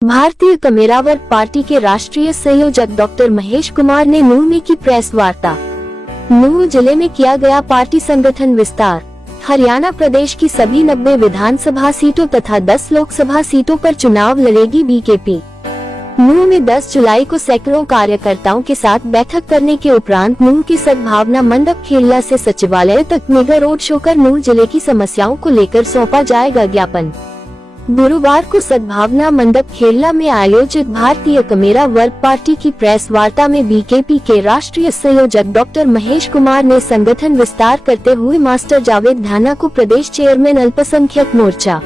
भारतीय कमेरा वर्ग पार्टी के राष्ट्रीय संयोजक डॉक्टर महेश कुमार ने नूंह में की प्रेस वार्ता। नूंह जिले में किया गया पार्टी संगठन विस्तार। हरियाणा प्रदेश की सभी 90 विधानसभा सीटों तथा 10 लोकसभा सीटों पर चुनाव लड़ेगी बीकेपी। नूंह में 10 जुलाई को सैकड़ों कार्यकर्ताओं के साथ बैठक करने के उपरांत नूंह की सद्भावना मंडप खेलला से सचिवालय तक मेगा रोड शो कर नूंह जिले की समस्याओं को लेकर सौंपा जाएगा ज्ञापन। गुरुवार को सद्भावना मंडप खेलला में आयोजित भारतीय कमेरा वर्ग पार्टी की प्रेस वार्ता में बीकेपी के राष्ट्रीय संयोजक डॉक्टर महेश कुमार ने संगठन विस्तार करते हुए मास्टर जावेद ढाना को प्रदेश चेयरमैन अल्पसंख्यक मोर्चा,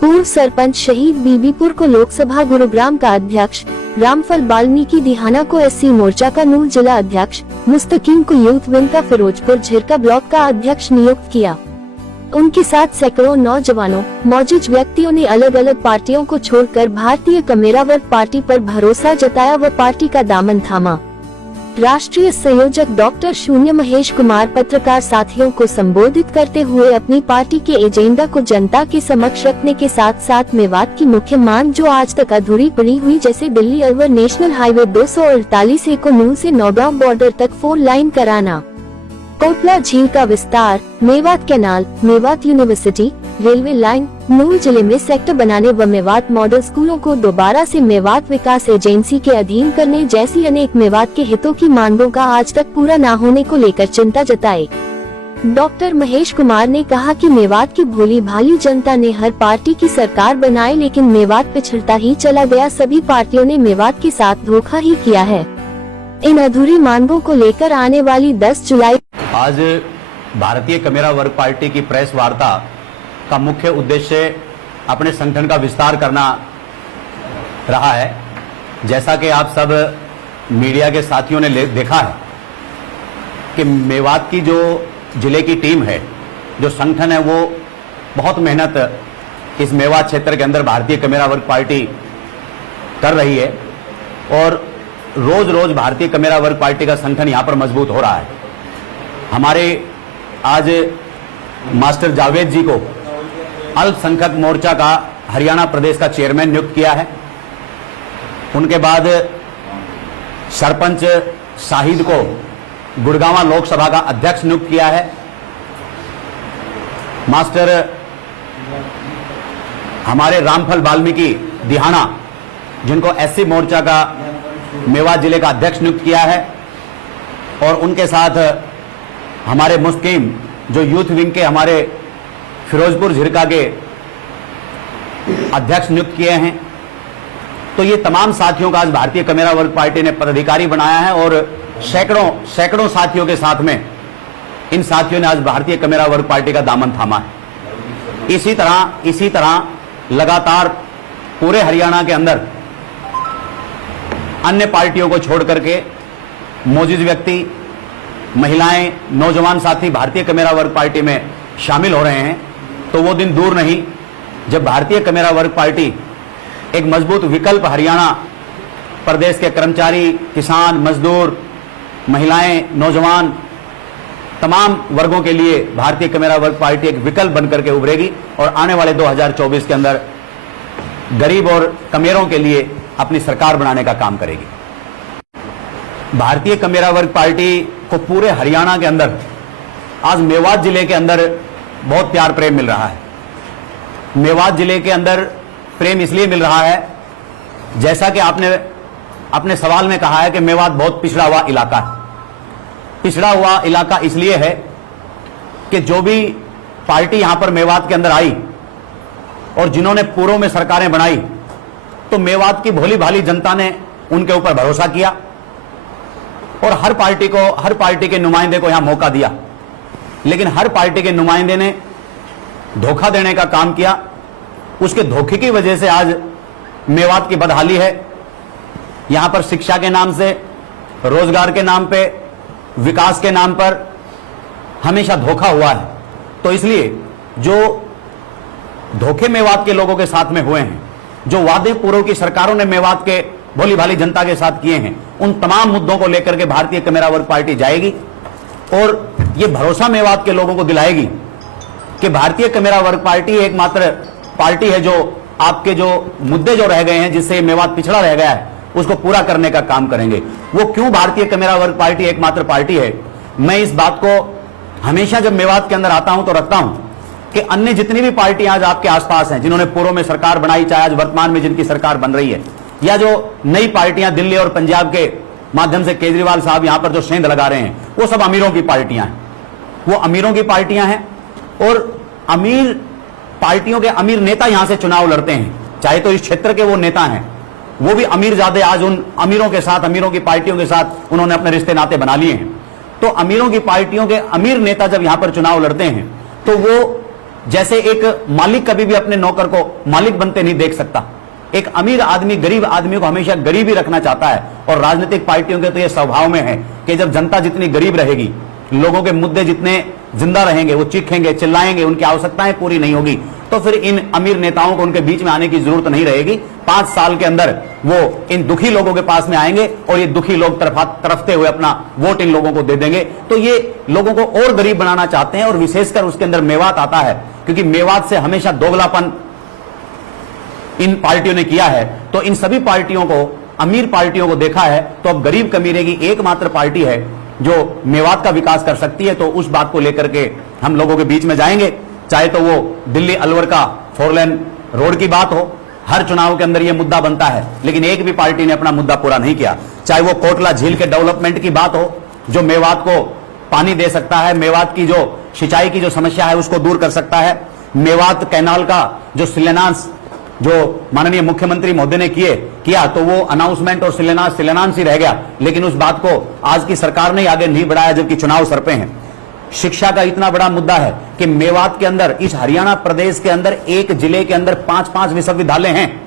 पूर्व सरपंच शहीद बीबीपुर को लोकसभा गुरुग्राम का अध्यक्ष, रामफल बाल्मीकि दिहाना को एससी मोर्चा का नूंह जिला अध्यक्ष, मुस्तकीम को यूथ विंग का फिरोजपुर झिरका ब्लॉक का अध्यक्ष नियुक्त किया। उनके साथ सैकड़ों नौजवानों मौजूद व्यक्तियों ने अलग अलग पार्टियों को छोड़कर भारतीय कमेरा वर्ग पार्टी पर भरोसा जताया व पार्टी का दामन थामा। राष्ट्रीय संयोजक डॉक्टर शून्य महेश कुमार पत्रकार साथियों को संबोधित करते हुए अपनी पार्टी के एजेंडा को जनता के समक्ष रखने के साथ साथ मेवात की मुख्य मांग जो आज तक अधूरी पड़ी हुई जैसे दिल्ली अलवर नेशनल हाईवे 248 को नूंह से नौगांव बॉर्डर तक 4 लाइन कराना, कोटला झील का विस्तार, Mewat canal, Mewat university, railway line, Nuh जिले में सेक्टर बनाने व मेवात मॉडल स्कूलों को दोबारा से मेवात विकास एजेंसी के अधीन करने जैसी अनेक मेवात के हितों की मांगों का आज तक पूरा न होने को लेकर चिंता जताई। डॉक्टर महेश कुमार ने कहा कि मेवात की भोली भाली जनता ने हर पार्टी की सरकार बनाई लेकिन मेवात पिछड़ता ही चला गया। सभी पार्टियों ने मेवात के साथ धोखा ही किया है। इन अधूरी मांगों को लेकर आने वाली 10 जुलाई आज भारतीय कमेरा वर्ग पार्टी की प्रेस वार्ता का मुख्य उद्देश्य अपने संगठन का विस्तार करना रहा है। जैसा कि आप सब मीडिया के साथियों ने देखा है कि मेवात की जो जिले की टीम है, जो संगठन है, वो बहुत मेहनत इस मेवात क्षेत्र के अंदर भारतीय कमेरा वर्ग पार्टी कर रही है और रोज रोज भारतीय कमेरा वर्ग पार्टी का संगठन यहां पर मजबूत हो रहा है। हमारे आज मास्टर जावेद जी को अल्पसंख्यक मोर्चा का हरियाणा प्रदेश का चेयरमैन नियुक्त किया है। उनके बाद सरपंच शाहिद को गुड़गांव लोकसभा का अध्यक्ष नियुक्त किया है। मास्टर हमारे रामफल बाल्मीकि दिहाना जिनको एससी मोर्चा का मेवात जिले का अध्यक्ष नियुक्त किया है और उनके साथ हमारे मुस्लिम जो यूथ विंग के हमारे फिरोजपुर झिरका के अध्यक्ष नियुक्त किए हैं। तो ये तमाम साथियों का आज भारतीय कमेरा वर्ग पार्टी ने पदाधिकारी बनाया है और सैकड़ों साथियों के साथ में इन साथियों ने आज भारतीय कमेरा वर्ग पार्टी का दामन थामा है। इसी तरह लगातार पूरे हरियाणा के अंदर अन्य पार्टियों को छोड़ करके मौजूद व्यक्ति, महिलाएं, नौजवान साथी भारतीय कमेरा वर्ग पार्टी में शामिल हो रहे हैं। तो वो दिन दूर नहीं जब भारतीय कमेरा वर्ग पार्टी एक मजबूत विकल्प हरियाणा प्रदेश के कर्मचारी, किसान, मजदूर, महिलाएं, नौजवान तमाम वर्गों के लिए भारतीय कमेरा वर्ग पार्टी एक विकल्प बनकर के उभरेगी और आने वाले 2024 के अंदर गरीब और कमेरों के लिए अपनी सरकार बनाने का काम करेगी। भारतीय कमेरा वर्ग पार्टी को पूरे हरियाणा के अंदर आज मेवात जिले के अंदर बहुत प्यार प्रेम मिल रहा है। मेवात जिले के अंदर प्रेम इसलिए मिल रहा है, जैसा कि आपने अपने सवाल में कहा है कि मेवात बहुत पिछड़ा हुआ इलाका है। पिछड़ा हुआ इलाका इसलिए है कि जो भी पार्टी यहां पर मेवात के अंदर आई और जिन्होंने पूर्व में सरकारें बनाई तो मेवात की भोली भाली जनता ने उनके ऊपर भरोसा किया और हर पार्टी के नुमाइंदे को यहां मौका दिया, लेकिन हर पार्टी के नुमाइंदे ने धोखा देने का काम किया। उसके धोखे की वजह से आज मेवात की बदहाली है। यहां पर शिक्षा के नाम से, रोजगार के नाम पे, विकास के नाम पर हमेशा धोखा हुआ है। तो इसलिए जो धोखे मेवात के लोगों के साथ में हुए हैं, जो वादे पूर्व की सरकारों ने मेवात के भोली भाली जनता के साथ किए हैं, उन तमाम मुद्दों को लेकर के भारतीय कमेरा वर्ग पार्टी जाएगी और ये भरोसा मेवात के लोगों को दिलाएगी कि भारतीय कमेरा वर्ग पार्टी एकमात्र पार्टी है जो आपके जो मुद्दे जो रह गए हैं, जिससे मेवात पिछड़ा रह गया है, उसको पूरा करने का काम करेंगे। वो क्यों भारतीय कमेरा वर्ग पार्टी एकमात्र पार्टी है, मैं इस बात को हमेशा जब मेवात के अंदर आता हूं तो रखता हूं कि अन्य जितनी भी पार्टियां आज आपके आसपास हैं, जिन्होंने पूर्व में सरकार बनाई, चाहे आज वर्तमान में जिनकी सरकार बन रही है, या जो नई पार्टियां दिल्ली और पंजाब के माध्यम से केजरीवाल साहब यहां पर जो सेंध लगा रहे हैं, वो सब अमीरों की पार्टियां हैं। वो अमीरों की पार्टियां हैं और अमीर पार्टियों के अमीर नेता यहां से चुनाव लड़ते हैं, चाहे तो इस क्षेत्र के वो नेता हैं, वो भी अमीर ज्यादा आज उन अमीरों के साथ, अमीरों की पार्टियों के साथ उन्होंने अपने रिश्ते नाते बना लिए हैं। तो अमीरों की पार्टियों के अमीर नेता जब यहां पर चुनाव लड़ते हैं तो वो जैसे एक मालिक कभी भी अपने नौकर को मालिक बनते नहीं देख सकता, एक अमीर आदमी गरीब आदमी को हमेशा गरीब ही रखना चाहता है। और राजनीतिक पार्टियों के तो ये स्वभाव में है कि जब जनता जितनी गरीब रहेगी, लोगों के मुद्दे जितने जिंदा रहेंगे, वो चीखेंगे, चिल्लाएंगे, उनकी आवश्यकताएं पूरी नहीं होगी, तो फिर इन अमीर नेताओं को उनके बीच में आने की जरूरत नहीं रहेगी। 5 साल के अंदर वो इन दुखी लोगों के पास में आएंगे और ये दुखी लोग तरफते हुए अपना वोट इन लोगों को दे देंगे। तो ये लोगों को और गरीब बनाना चाहते हैं और विशेषकर उसके अंदर मेवात आता है, क्योंकि मेवात से हमेशा दोगलापन इन पार्टियों ने किया है। तो इन सभी पार्टियों को, अमीर पार्टियों को देखा है, तो अब गरीब कमीरे की एकमात्र पार्टी है जो मेवात का विकास कर सकती है। तो उस बात को लेकर के हम लोगों के बीच में जाएंगे, चाहे तो वो दिल्ली अलवर का 4 लेन रोड की बात हो। हर चुनाव के अंदर यह मुद्दा बनता है, लेकिन एक भी पार्टी ने अपना मुद्दा पूरा नहीं किया। चाहे वो कोटला झील के डेवलपमेंट की बात हो, जो मेवात को पानी दे सकता है, मेवात की जो सिंचाई की जो समस्या है उसको दूर कर सकता है। मेवात कैनाल का जो शिलान्यास जो माननीय मुख्यमंत्री महोदय ने किया, तो वो अनाउंसमेंट और शिलान्यास ही रह गया, लेकिन उस बात को आज की सरकार ने आगे नहीं बढ़ाया, जबकि चुनाव सर पे हैं। शिक्षा का इतना बड़ा मुद्दा है कि मेवात के अंदर, इस हरियाणा प्रदेश के अंदर एक जिले के अंदर 5-5 विश्वविद्यालय हैं,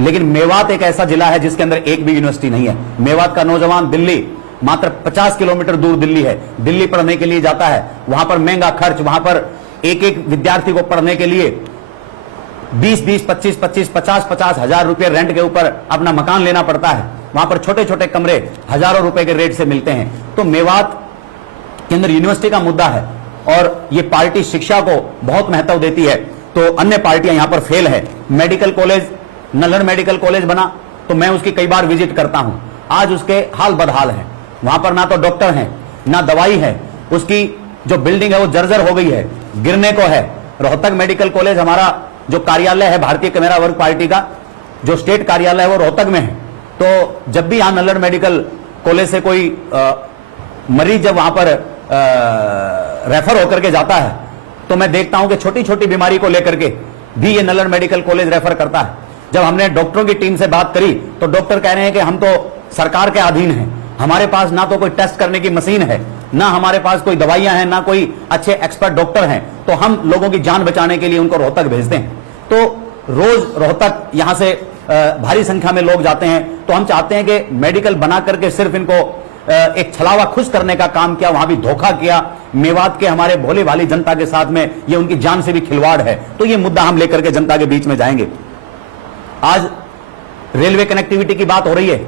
लेकिन मेवात एक ऐसा जिला है जिसके अंदर एक भी यूनिवर्सिटी नहीं है। मेवात का नौजवान दिल्ली, मात्र 50 किलोमीटर दूर दिल्ली है, दिल्ली पढ़ने के लिए जाता है। वहां पर महंगा खर्च, वहां पर एक विद्यार्थी को पढ़ने के लिए 20-20, 25-25, 50-50 हजार रुपए रेंट के ऊपर अपना मकान लेना पड़ता है। वहां पर छोटे छोटे कमरे हजारों रुपए के रेट से मिलते हैं। तो मेवात के अंदर यूनिवर्सिटी का मुद्दा है और ये पार्टी शिक्षा को बहुत महत्व देती है, तो अन्य पार्टियां यहां पर फेल है। Medical college, Nalhar medical college बना, तो मैं उसकी कई बार विजिट करता हूं। आज उसके हाल बदहाल है, वहां पर ना तो डॉक्टर हैं, ना दवाई है, उसकी जो बिल्डिंग है वो जर्जर हो गई है, गिरने को है। रोहतक मेडिकल कॉलेज, हमारा जो कार्यालय है भारतीय कमेरा वर्ग पार्टी का, जो स्टेट कार्यालय है वो रोहतक में है। तो जब भी यहां नल्हड़ मेडिकल कॉलेज से कोई मरीज जब वहां पर रेफर होकर के जाता है, तो मैं देखता हूं कि छोटी छोटी बीमारी को लेकर के भी ये नल्हड़ मेडिकल कॉलेज रेफर करता है। जब हमने डॉक्टरों की टीम से बात करी तो डॉक्टर कह रहे हैं कि हम तो सरकार के अधीन हैं, हमारे पास ना तो कोई टेस्ट करने की मशीन है, ना हमारे पास कोई दवाइयां हैं, ना कोई अच्छे एक्सपर्ट डॉक्टर हैं, तो हम लोगों की जान बचाने के लिए उनको रोहतक भेजते हैं। तो रोज रोहतक यहां से भारी संख्या में लोग जाते हैं। तो हम चाहते हैं कि मेडिकल बना करके सिर्फ इनको एक छलावा खुश करने का काम किया, वहां भी धोखा किया। मेवात के हमारे भोले भाली जनता के साथ में ये उनकी जान से भी खिलवाड़ है। तो ये मुद्दा हम लेकर के जनता के बीच में जाएंगे। आज रेलवे कनेक्टिविटी की बात हो रही है।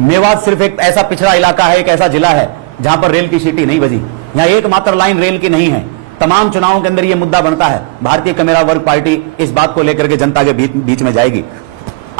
मेवात सिर्फ एक ऐसा पिछड़ा इलाका है, एक ऐसा जिला है जहां पर रेल की सीटी नहीं बजी। यहां एकमात्र लाइन रेल की नहीं है। तमाम चुनावों के अंदर यह मुद्दा बनता है। भारतीय कमेरा वर्ग पार्टी इस बात को लेकर के जनता के बीच में जाएगी।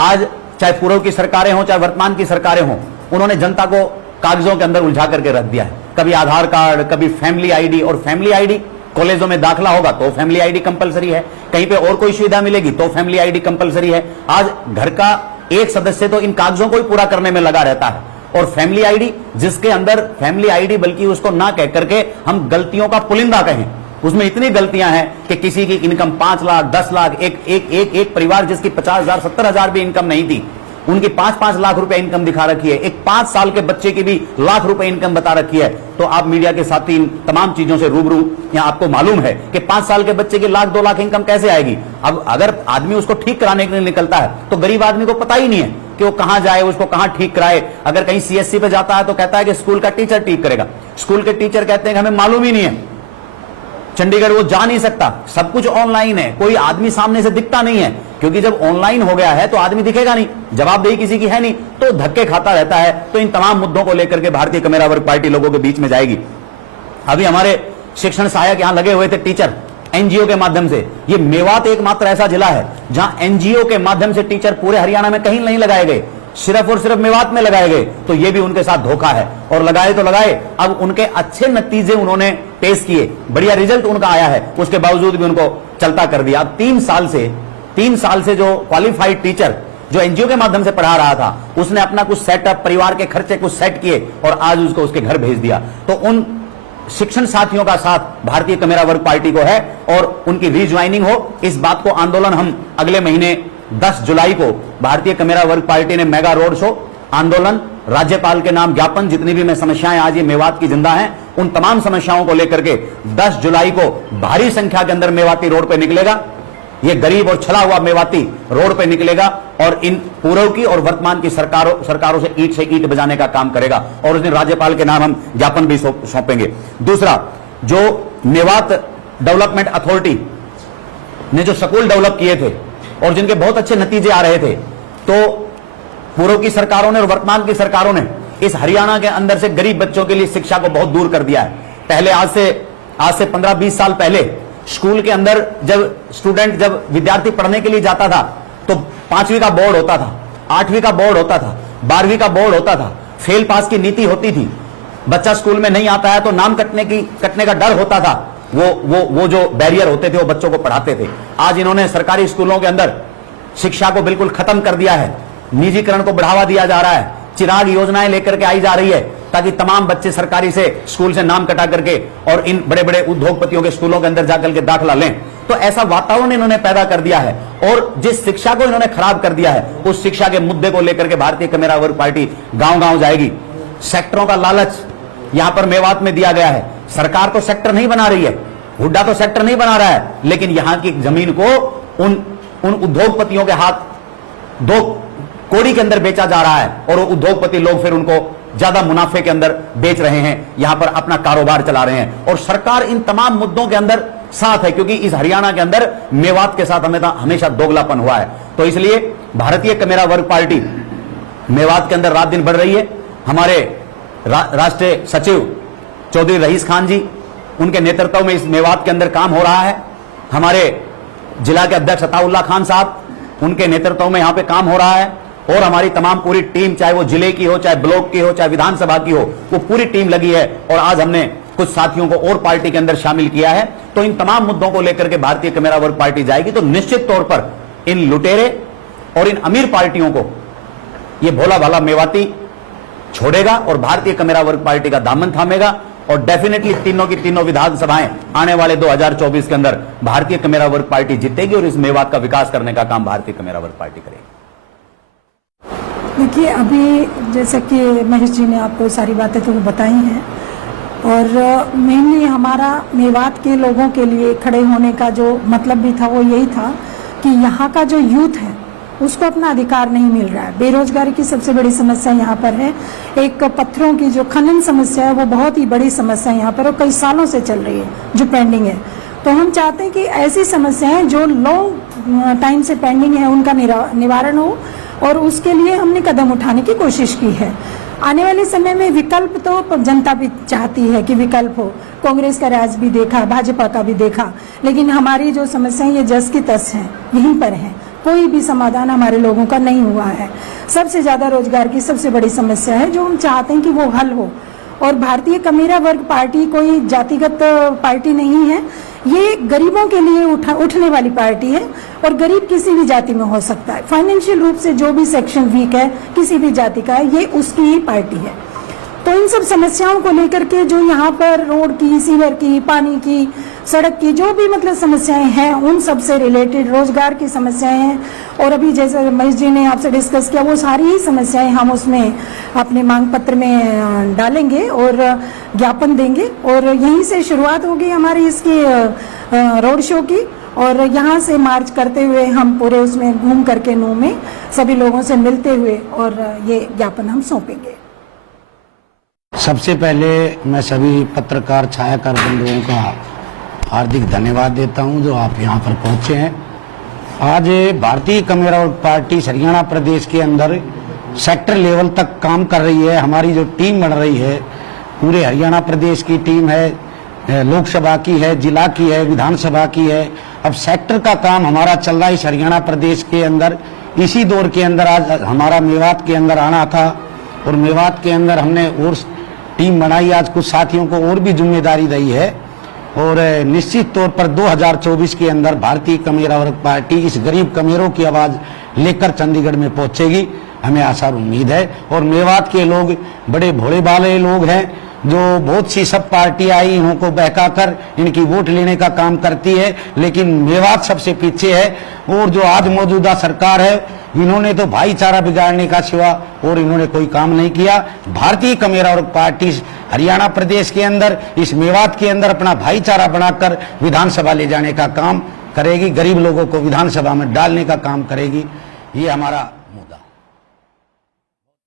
आज चाहे पूर्व की सरकारें हों, चाहे वर्तमान की सरकारें हों, उन्होंने जनता को कागजों के अंदर उलझा करके रख दिया है। कभी आधार कार्ड, कभी फैमिली आईडी, और फैमिली आईडी कॉलेजों में दाखिला होगा तो फैमिली आईडी कंपलसरी है, कहीं पे और कोई सुविधा मिलेगी तो फैमिली आईडी कंपलसरी है। आज घर का एक सदस्य तो इन कागजों को ही पूरा करने में लगा रहता है, और फैमिली आईडी, जिसके अंदर फैमिली आईडी बल्कि उसको ना कह करके हम गलतियों का पुलिंदा कहें, उसमें इतनी गलतियां हैं कि किसी की इनकम 5 लाख, 10 लाख, एक परिवार जिसकी 50,000, 70,000 भी इनकम नहीं थी, उनकी 5-5 लाख रुपए इनकम दिखा रखी है। एक 5 साल के बच्चे की भी लाख रुपए इनकम बता रखी है। तो आप मीडिया के साथ इन तमाम चीजों से रूबरू, यहां आपको मालूम है कि 5 साल के बच्चे की लाख 2 लाख इनकम कैसे आएगी। अब अगर आदमी उसको ठीक कराने के लिए निकलता है तो गरीब आदमी को पता ही नहीं है कि वो कहां जाए, उसको कहां ठीक कराए। अगर कहीं सीएससी पे जाता है तो कहता है कि स्कूल का टीचर ठीक करेगा। स्कूल के टीचर कहते हैं कि हमें मालूम ही नहीं है, चंडीगढ़ वो जा नहीं सकता, सब कुछ ऑनलाइन है, कोई आदमी सामने से दिखता नहीं है, क्योंकि जब ऑनलाइन हो गया है तो आदमी दिखेगा नहीं, जवाबदेही किसी की है नहीं, तो धक्के खाता रहता है। तो इन तमाम मुद्दों को लेकर के भारतीय कमेरा वर्ग पार्टी लोगों के बीच में जाएगी। अभी हमारे शिक्षण सहायक यहां लगे हुए थे, टीचर, एनजीओ के माध्यम से। ये मेवात एकमात्र ऐसा जिला है जहां एनजीओ के माध्यम से टीचर पूरे हरियाणा में कहीं नहीं लगाए गए, सिर्फ और सिर्फ मेवात में लगाए गए। तो ये भी उनके साथ धोखा है, और लगाए तो लगाए, अब उनके अच्छे नतीजे उन्होंने पेश किए, बढ़िया रिजल्ट उनका आया है, उसके बावजूद भी उनको चलता कर दिया। अब 3 साल से जो क्वालिफाइड टीचर जो एनजीओ के माध्यम से पढ़ा रहा था, उसने अपना कुछ सेटअप, परिवार के खर्चे कुछ सेट किए और आज उसको उसके घर भेज दिया। तो उन शिक्षण साथियों का साथ भारतीय कमेरा वर्ग पार्टी को है और उनकी रीज्वाइनिंग हो, इस बात को आंदोलन हम अगले महीने 10 जुलाई को भारतीय कमेरा वर्ग पार्टी ने मेगा रोड शो, आंदोलन, राज्यपाल के नाम ज्ञापन, जितनी भी मैं समस्याएं आज ये मेवात की जिंदा हैं, उन तमाम समस्याओं को लेकर के 10 जुलाई को भारी संख्या के अंदर मेवाती रोड पर निकलेगा। ये गरीब और छला हुआ मेवाती रोड पे निकलेगा और इन पूर्व की और वर्तमान की सरकारों से ईंट बजाने का काम करेगा, और उस दिन राज्यपाल के नाम हम ज्ञापन भी सौंपेंगे। दूसरा, जो मेवात डेवलपमेंट अथॉरिटी ने जो स्कूल डेवलप किए थे और जिनके बहुत अच्छे नतीजे आ रहे थे, तो पूर्व की सरकारों ने और वर्तमान की सरकारों ने इस हरियाणा के अंदर से गरीब बच्चों के लिए शिक्षा को बहुत दूर कर दिया है। पहले आज से 15-20 साल पहले स्कूल के अंदर जब विद्यार्थी पढ़ने के लिए जाता था तो 5वीं का बोर्ड होता था, 8वीं का बोर्ड होता था, 12वीं का बोर्ड होता था, फेल पास की नीति होती थी। बच्चा स्कूल में नहीं आता है तो नाम कटने का डर होता था। वो जो बैरियर होते थे वो बच्चों को पढ़ाते थे। आज इन्होंने सरकारी स्कूलों के अंदर शिक्षा को बिल्कुल खत्म कर दिया है, निजीकरण को बढ़ावा दिया जा रहा है, चिराग योजनाएं लेकर के आई जा रही है ताकि तमाम बच्चे सरकारी से स्कूल से नाम कटा करके और इन बड़े बड़े उद्योगपतियों के स्कूलों के अंदर जाकर के दाखिला लें। तो ऐसा वातावरण इन्होंने पैदा कर दिया है और जिस शिक्षा को इन्होंने खराब कर दिया है, उस शिक्षा के मुद्दे को लेकर के भारतीय कमेरा वर्ग पार्टी गांव-गांव जाएगी। सेक्टरों का लालच यहां पर मेवात में दिया गया है। सरकार तो सेक्टर नहीं बना रही है, हुड्डा तो सेक्टर नहीं बना रहा है, लेकिन यहां की जमीन को उन उद्योगपतियों के हाथ 2 कौड़ी के अंदर बेचा जा रहा है और वो उद्योगपति लोग फिर उनको ज्यादा मुनाफे के अंदर बेच रहे हैं, यहां पर अपना कारोबार चला रहे हैं। और सरकार इन तमाम मुद्दों के अंदर साथ है, क्योंकि इस हरियाणा के अंदर मेवात के साथ हमेशा दोगलापन हुआ है। तो इसलिए भारतीय कमेरा वर्ग पार्टी मेवात के अंदर रात दिन बढ़ रही है। हमारे राष्ट्रीय सचिव चौधरी रईस खान जी, उनके नेतृत्व में इस मेवात के अंदर काम हो रहा है। हमारे जिला के अध्यक्ष अताउल्लाह खान साहब, उनके नेतृत्व में यहां पे काम हो रहा है और हमारी तमाम पूरी टीम, चाहे वो जिले की हो, चाहे ब्लॉक की हो, चाहे विधानसभा की हो, वो पूरी टीम लगी है। और आज हमने कुछ साथियों को और पार्टी के अंदर शामिल किया है। तो इन तमाम मुद्दों को लेकर के भारतीय कमेरा वर्ग पार्टी जाएगी। तो निश्चित तौर पर इन लुटेरे और इन अमीर पार्टियों को ये भोला भाला मेवाती छोड़ेगा और भारतीय कमेरा वर्ग पार्टी का दामन थामेगा। और डेफिनेटली तीनों की तीनों विधानसभाएं आने वाले 2024 के अंदर भारतीय कमेरा वर्ग पार्टी जीतेगी और इस मेवात का विकास करने का काम भारतीय कमेरा वर्ग पार्टी करेगी। देखिए, अभी जैसे कि महेश जी ने आपको सारी बातें तो बताई हैं और मेनली हमारा मेवात के लोगों के लिए खड़े होने का जो मतलब भी था वो यही था कि यहाँ का जो यूथ है उसको अपना अधिकार नहीं मिल रहा है। बेरोजगारी की सबसे बड़ी समस्या यहाँ पर है। एक पत्थरों की जो खनन समस्या है वो बहुत ही बड़ी समस्या यहाँ पर और कई सालों से चल रही है, जो पेंडिंग है। तो हम चाहते हैं कि ऐसी समस्याएं जो लॉन्ग टाइम से पेंडिंग है उनका निवारण हो और उसके लिए हमने कदम उठाने की कोशिश की है। आने वाले समय में विकल्प तो जनता भी चाहती है कि विकल्प हो। कांग्रेस का राज भी देखा, भाजपा का भी देखा, लेकिन हमारी जो समस्याएं ये जस की तस हैं, यहीं पर हैं। कोई भी समाधान हमारे लोगों का नहीं हुआ है। सबसे ज्यादा रोजगार की सबसे बड़ी समस्या है जो हम चाहते हैं कि वो हल हो। और भारतीय कमेरा वर्ग पार्टी कोई जातिगत पार्टी नहीं है, ये गरीबों के लिए उठने वाली पार्टी है और गरीब किसी भी जाति में हो सकता है। फाइनेंशियल रूप से जो भी सेक्शन वीक है किसी भी जाति का है, ये उसकी ही पार्टी है। तो इन सब समस्याओं को लेकर के जो यहाँ पर रोड की, सीवर की, पानी की, सड़क की जो भी मतलब समस्याएं हैं, उन सब से रिलेटेड रोजगार की समस्याएं हैं। और अभी जैसे महेश जी ने आपसे डिस्कस किया, वो सारी ही समस्याएं हम उसमें अपने मांग पत्र में डालेंगे और ज्ञापन देंगे। और यहीं से शुरुआत होगी हमारी इसकी रोड शो की और यहाँ से मार्च करते हुए हम पूरे उसमें घूम करके नू में सभी लोगों से मिलते हुए और ये ज्ञापन हम सौंपेंगे। सबसे पहले मैं सभी पत्रकार छायाकार बंधुओं का हार्दिक धन्यवाद देता हूं जो आप यहां पर पहुंचे हैं। आज भारतीय कमेरा वर्ग पार्टी हरियाणा प्रदेश के अंदर सेक्टर लेवल तक काम कर रही है। हमारी जो टीम बन रही है पूरे हरियाणा प्रदेश की टीम है, लोकसभा की है, जिला की है, विधानसभा की है। अब सेक्टर का काम हमारा चल रहा है इस हरियाणा प्रदेश के अंदर। इसी दौर के अंदर आज हमारा मेवात के अंदर आना था और मेवात के अंदर हमने और टीम बनाई। आज कुछ साथियों को और भी जिम्मेदारी रही है और निश्चित तौर पर 2024 के अंदर भारतीय कमेरा वर्ग पार्टी इस गरीब कमेरों की आवाज लेकर चंडीगढ़ में पहुंचेगी, हमें आशा और उम्मीद है। और मेवात के लोग बड़े भोले भाले लोग हैं, जो बहुत सी सब पार्टी आई इनको बहकाकर इनकी वोट लेने का काम करती है, लेकिन मेवात सबसे पीछे है। और जो आज मौजूदा सरकार है, इन्होंने तो भाईचारा बिगाड़ने का सिवा और इन्होंने कोई काम नहीं किया। भारतीय कमेरा वर्ग पार्टी हरियाणा प्रदेश के अंदर, इस मेवात के अंदर अपना भाईचारा बनाकर विधानसभा ले जाने का काम करेगी, गरीब लोगों को विधानसभा में डालने का काम करेगी। ये हमारा